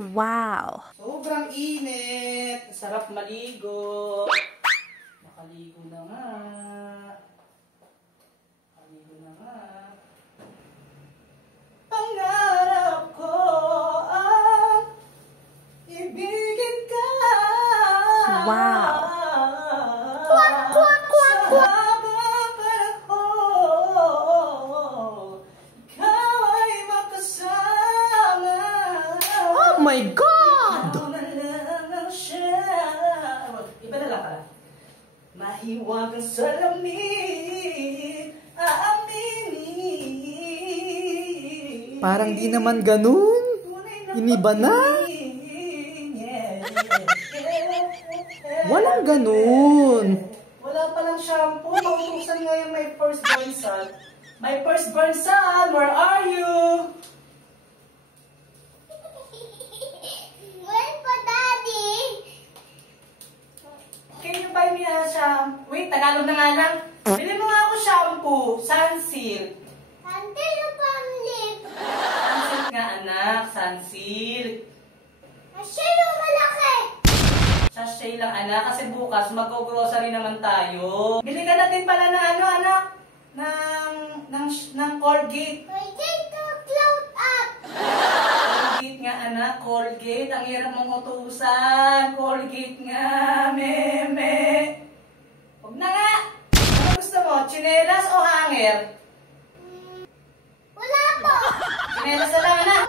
Wow! Sobrang init. Sarap maligo. Nakaligo na nga. Nakaligo na nga. Pangarap ko ang ibigin ka. Wow! Kwak, kwak, kwak, kwak! Sa habang panahon, ikaw ay makasama. Oh my God! Ikaw na lang siya. Iba na lang pala. Mahiwagang salamin, aaminin. Parang di naman ganun. Iniba na. Walang ganun. Wala palang shampoo. Mautusan nga yung my firstborn son. My firstborn son, where are you? Where's pa, Daddy? Can you buy me a shampoo? Wait, Tagalog na nga lang. Bili mo nga ako shampoo, Sunsilk. Until you panlip. Sunsilk nga anak, Sunsilk. Asya yung malaki. Sachet lang anak, kasi bukas mag-grocery naman tayo. Bili ka natin pala ng ano anak? Ng Colgate. We take the cloud up. Colgate nga anak, Colgate. Ang hirap mong utusan. Colgate nga, meme. Huwag na nga. Ano gusto mo? Chinelas o hanger? Wala po. Chinelas na lang anak.